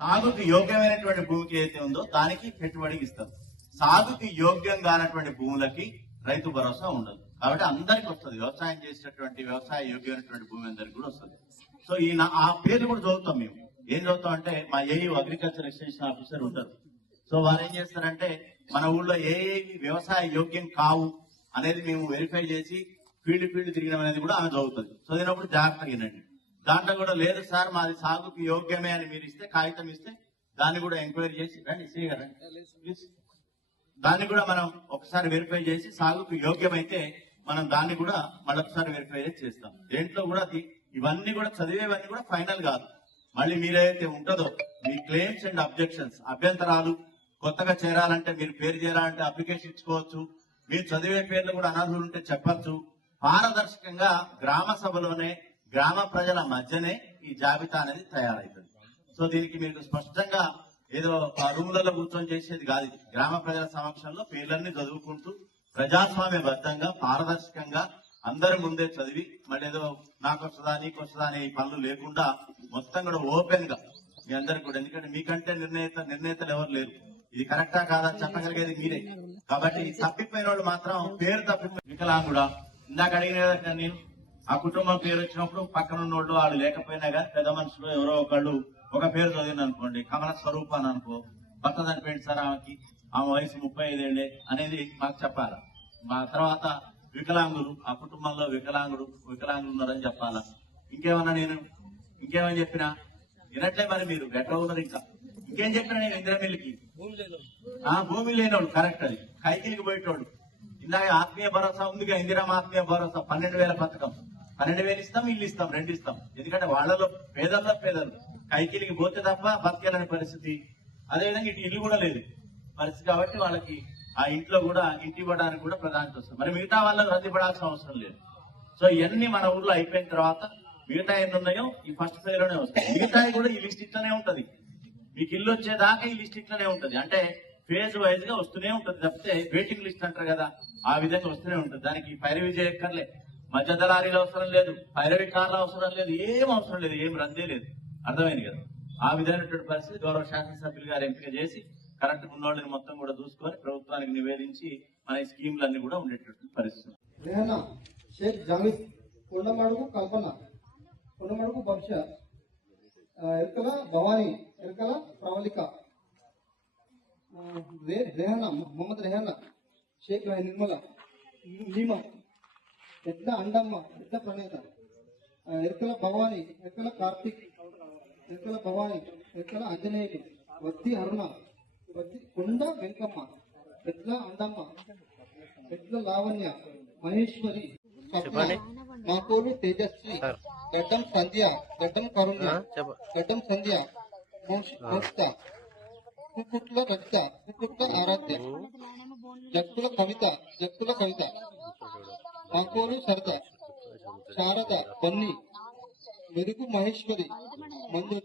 సాగుకు యోగ్యమైనటువంటి భూమికి ఏదైతే ఉందో దానికి పెట్టుబడికి ఇస్తారు. సాగుకి యోగ్యం కానటువంటి భూములకి రైతు భరోసా ఉండదు. కాబట్టి అందరికి వస్తుంది. వ్యవసాయం చేసేటటువంటి వ్యవసాయ యోగ్యమైనటువంటి భూమి అందరికి కూడా వస్తుంది. సో ఆ పేర్లు కూడా చదువుతాం మేము. ఏం చదువుతాం అంటే మా ఏయూ అగ్రికల్చర్ ఎక్స్టెన్షన్ ఆఫీసర్ ఉంటారు. సో వారు ఏం చేస్తారంటే మన ఊళ్ళో ఏ వ్యవసాయ యోగ్యం కావు అనేది మేము వెరిఫై చేసి ఫీల్డ్ తిరిగినాం అనేది కూడా ఆమె చదువుతుంది. చదివినప్పుడు జాగ్రత్తగా వినండి. దాంట్లో కూడా లేదు సార్ మాది సాగుకు యోగ్యమే అని మీరు ఇస్తే కాగితం ఇస్తే దాన్ని కూడా ఎంక్వైరీ చేసి రండి ప్లీజ్ దాన్ని కూడా మనం ఒకసారి వెరిఫై చేసి సాగుకు యోగ్యమైతే మనం దాన్ని కూడా మళ్ళొకసారి వెరిఫై చేస్తాం. దేంట్లో కూడా ఇవన్నీ కూడా చదివేవన్నీ కూడా ఫైనల్ కాదు. మళ్ళీ మీరేదైతే ఉంటుందో మీ క్లెయిమ్స్ అండ్ అబ్జెక్షన్స్ అభ్యంతరాలు కొత్తగా చేరాలంటే మీరు పేరు చేరాలంటే అప్లికేషన్ ఇచ్చుకోవచ్చు. మీరు చదివే పేర్లు కూడా అనర్హులు ఉంటే చెప్పచ్చు. పారదర్శకంగా గ్రామ సభలోనే గ్రామ ప్రజల మధ్యనే ఈ జాబితా అనేది తయారవుతుంది. సో దీనికి మీకు స్పష్టంగా ఏదో ఆ రూములలో కూర్చొని చేసేది కాదు. గ్రామ ప్రజల సమక్షంలో పేర్లన్నీ చదువుకుంటూ ప్రజాస్వామ్యబద్ధంగా పారదర్శకంగా అందరి ముందే చదివి మళ్ళీ ఏదో నాకు వస్తుందా నీకు వస్తుందా అనే పనులు లేకుండా మొత్తం కూడా ఓపెన్ గా మీ అందరికి కూడా, ఎందుకంటే మీకంటే నిర్ణేతలు ఎవరు లేరు. ఇది కరెక్టా కాదా చెప్పగలిగేది మీరే. కాబట్టి తప్పిపోయిన వాళ్ళు మాత్రం పేరు తప్పిపోయి వికలాంగుడా ఇందాక అడిగిన నేను ఆ కుటుంబం పేరు వచ్చినప్పుడు పక్కన ఉన్నోళ్ళు వాళ్ళు లేకపోయినా కానీ పెద్ద మనుషులు ఎవరో ఒకళ్ళు ఒక పేరు చదివింది అనుకోండి, కమల స్వరూప అని అనుకో, భర్త చనిపోయింది సార్ ఆమె వయసు 35 ఏళ్లే అనేది మాకు చెప్పాలా. మా తర్వాత వికలాంగులు ఆ కుటుంబంలో వికలాంగులు ఉన్నారని చెప్పాలా. ఇంకేమని చెప్పినా వినట్లే మరి మీరు ఎట్లా ఉన్నారు. ఇంకేం చెప్పినా నేను ఇందిరామిల్లికి భూమి లేనోడు కరెక్ట్, అది కైకిలికి పోయేటోడు. ఇందాక ఆత్మీయ భరోసా ఉందిగా, ఇందిరామ ఆత్మీయ భరోసా 12,000 పథకం, 12,000 ఇస్తాం, ఇల్లు ఇస్తాం, 2 ఇస్తాం. ఎందుకంటే వాళ్ళలో పేదలు కైకిలికి పోతే తప్ప బతికేలని పరిస్థితి. అదేవిధంగా ఇటు ఇల్లు కూడా లేదు పరిస్థితి. కాబట్టి వాళ్ళకి ఆ ఇంట్లో కూడా ఇంటి ఇవ్వడానికి కూడా ప్రాధాన్యత వస్తుంది. మరి మిగతా వాళ్ళకి రద్దీ పడాల్సిన అవసరం లేదు. సో ఇవన్నీ మన ఊర్లో అయిపోయిన తర్వాత మిగతా ఎన్ని ఉన్నాయో ఈ ఫస్ట్ ఫేజ్ లోనే వస్తాయి. మిగతా కూడా ఈ లిస్ట్ ఇట్లనే ఉంటది. మీకు ఇల్లు వచ్చేదాకా ఈ లిస్ట్ ఇట్లనే ఉంటది. అంటే ఫేజ్ వైజ్ గా వస్తూనే ఉంటది తప్పితే వెయిటింగ్ లిస్ట్ అంటారు కదా, ఆ విధంగా వస్తూనే ఉంటుంది. దానికి పైరవి చేయక్కర్లే, మధ్య దళారీలు అవసరం లేదు, పైరవి కార్లు అవసరం లేదు, ఏం అవసరం లేదు, ఏం రద్దే లేదు. అర్థమైంది కదా. ఆ విధమైనటువంటి పరిస్థితి గౌరవ శాసనసభ్యులు గారు ఎంపిక చేసి కరెక్ట్ ఉన్నోళ్ళని మొత్తం కూడా చూసుకొని ప్రభుత్వానికి నివేదించి మన ఈ స్కీమ్లన్నీ కూడా ఉండేటటువంటి పరిస్థితి. షేక్ జావేద్, కొండమడుగు కల్పన, కొండమడుగు భవిష్య, ఎరకల భవానీ, ఎరకల ప్రవళిక, రెహనా మొహమ్మద్ రెహనా, షేక్ నిర్మల, నీమ, ఎడ్ల అండమ్మ, ఎడ్ల ప్రణేత, ఎరకల భవానీ, ఎరకల కార్తిక్, ఎరకల భవానీ, ఎరకల అంజనేయుడు, వద్ది అరుణ, వద్ది కొండ వెంకమ్మ, ఎడ్ల అండమ్మ, ఎడ్ల లావణ్య, మహేశ్వరి, మాకోలు తేజస్వి, గడ్డం సంధ్య, గడ్డం కరుణ్య, గడ్డం సంధ్య, మోస్త, కుకుట్ల రజిత, కుకుట్ల ఆరాధ్య, జక్కుల కవిత, మాకోలు సరద, శారద, బన్నీ, మెరుగు మహేశ్వరి, మంజు